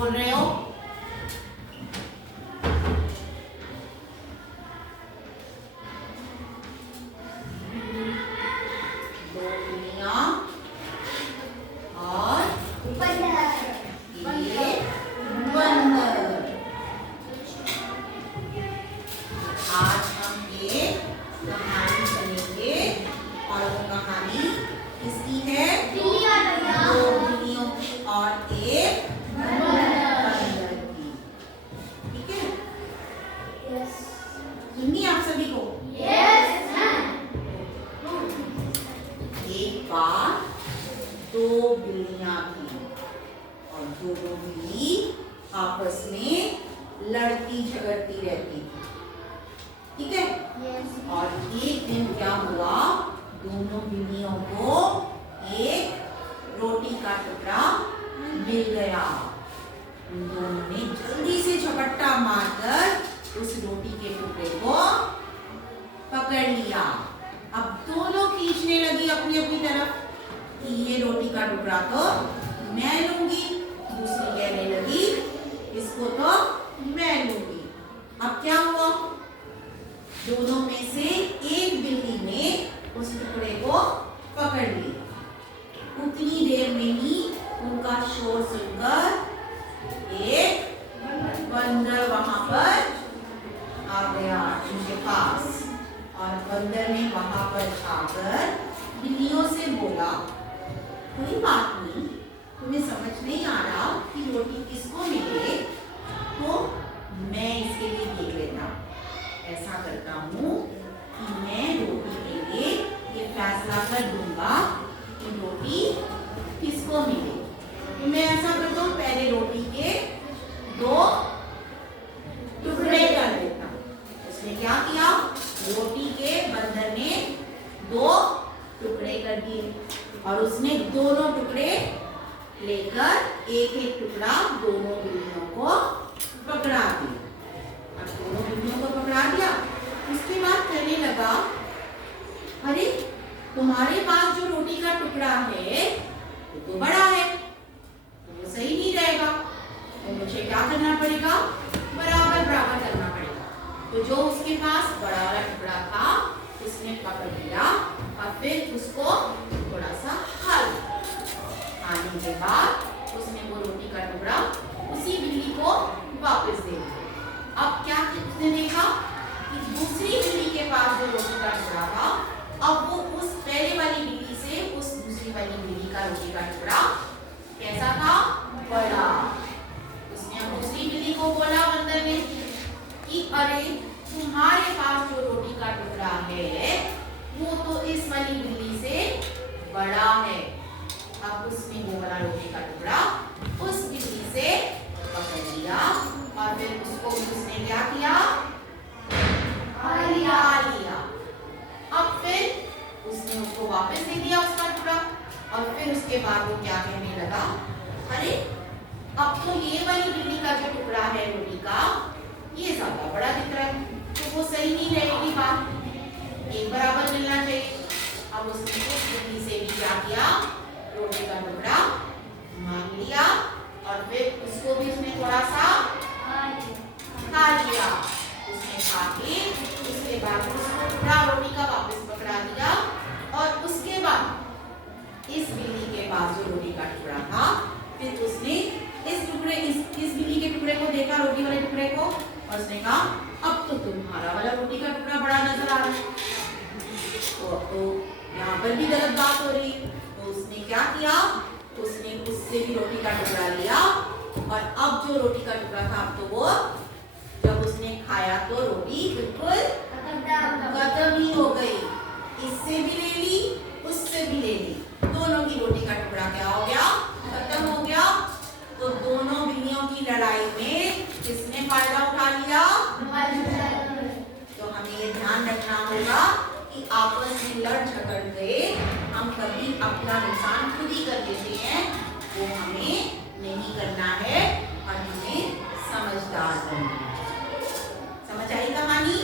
बोल रहे हो? दो बिल्लियां और एक बंदर। आज हम एक कहानी सुनेंगे और वो कहानी किसकी है? दो बिल्लियों की और एक बंदर की। ठीक है? सुननी आप सभी को? एक बार दो बिल्लियां थी और दोनों बिल्ली आपस में लड़ती झगड़ती रहती थी। ठीक है? और एक दिन क्या हुआ, दोनों बिल्लियों को एक रोटी का टुकड़ा मिल गया। उन दोनों ने जल्दी से झपट्टा मारकर उस रोटी के टुकड़े को पकड़ लिया। अब दोनों खींचने लगी अपनी अपनी तरफ कि ये रोटी का टुकड़ा तो मैं लूंगी, दूसरी कहने लगी इसको तो मैं लूंगी। अब क्या हुआ, दोनों में से एक बिल्ली ने उस टुकड़े को पकड़ लिया। उतनी देर में ही उनका शोर सुनकर एक बंदर वहां पर आ गया उनके पास। और बंदर ने वहां पर आकर बिल्लियों से बोला, कोई बात नहीं, तुम्हें समझ नहीं आ रहा कि रोटी किसको मिले तो मैं इसके लिए देख लेता, ऐसा करता हूँ कि मैं रोटी के लिए ये फैसला कर दूंगा कि रोटी किसको मिले। तो मैं ऐसा करता हूँ, पहले रोटी के दो टुकड़े कर देता हूँ। उसने क्या किया, रोटी के बंदर ने दो टुकड़े कर दिए और उसने दोनों टुकड़े लेकर एक एक टुकड़ा दोनों बिल्लियों को पकड़ा दिया। अब दोनों बिल्लियों को पकड़ा दिया, उसके बाद कहने लगा, अरे तुम्हारे पास जो रोटी का टुकड़ा है वो तो बड़ा है, तो वो सही नहीं रहेगा, तो मुझे क्या करना पड़ेगा, बराबर बराबर करना पड़ेगा। तो जो उसके पास बड़ा वाला टुकड़ा था उसने पकड़ लिया और फिर उसको थोड़ा सा खा लिया। खाने के बाद उसने वो रोटी का टुकड़ा उसी बिल्ली को वापस दे दिया। अब क्या उसने देखा कि दूसरी बिल्ली के पास जो रोटी का टुकड़ा था, अब वो उस पहले वाली बिल्ली से उस दूसरी वाली बिल्ली का रोटी का टुकड़ा कैसा था, बड़ा। उसने दूसरी बिल्ली को बोला बंदर ने कि अरे तुम्हारे पास जो रोटी का टुकड़ा है वो तो इस वाली बिल्ली से बड़ा है। अब उसने वो वाला रोटी का टुकड़ा उस बिल्ली से पकड़ लिया और फिर उसको उसने क्या किया, खा लिया। अब फिर उसने उसको वापस दे दिया उसका टुकड़ा और फिर उसके बाद वो क्या कहने लगा, अरे अब तो ये वाली बिल्ली का जो टुकड़ा है रोटी का ये ज्यादा बड़ा दिख रहा है, तो वो सही नहीं रहेगी बात, एक बराबर मिलना चाहिए। अब उसने उस बिल्ली से भी क्या किया, रोटी का टुकड़ा मांग लिया और फिर उसको भी उसने थोड़ा सा खा लिया। उसने खा के उसके बाद उसको टुकड़ा रोटी का वापस पकड़ा दिया और उसके बाद इस बिल्ली के पास जो रोटी का टुकड़ा था, फिर उसने इस बिल्ली के टुकड़े को देखा, रोटी वाले टुकड़े को, और उसने कहा अब तो तुम्हारा वाला रोटी का टुकड़ा बड़ा नजर आ रहा है, तो यहाँ पर भी गलत बात हो रही है। तो उसने क्या किया, उसने उससे भी रोटी का टुकड़ा लिया और अब जो रोटी का टुकड़ा था, अब तो वो जब उसने खाया तो रोटी बिल्कुल खत्म ही हो गई। इससे भी ले ली, उससे भी ले ली, दोनों की रोटी का टुकड़ा क्या हो गया, खत्म हो गया। तो दोनों बिल्लियों की लड़ाई में किसने फायदा उठा लिया, तो हमें ये ध्यान रखना होगा कि आपस में लड़ झगड़ गए हम कभी अपना नुकसान खुद ही कर देते हैं, वो हमें नहीं करना है और हमें समझदार बनना है। समझ आई कहानी?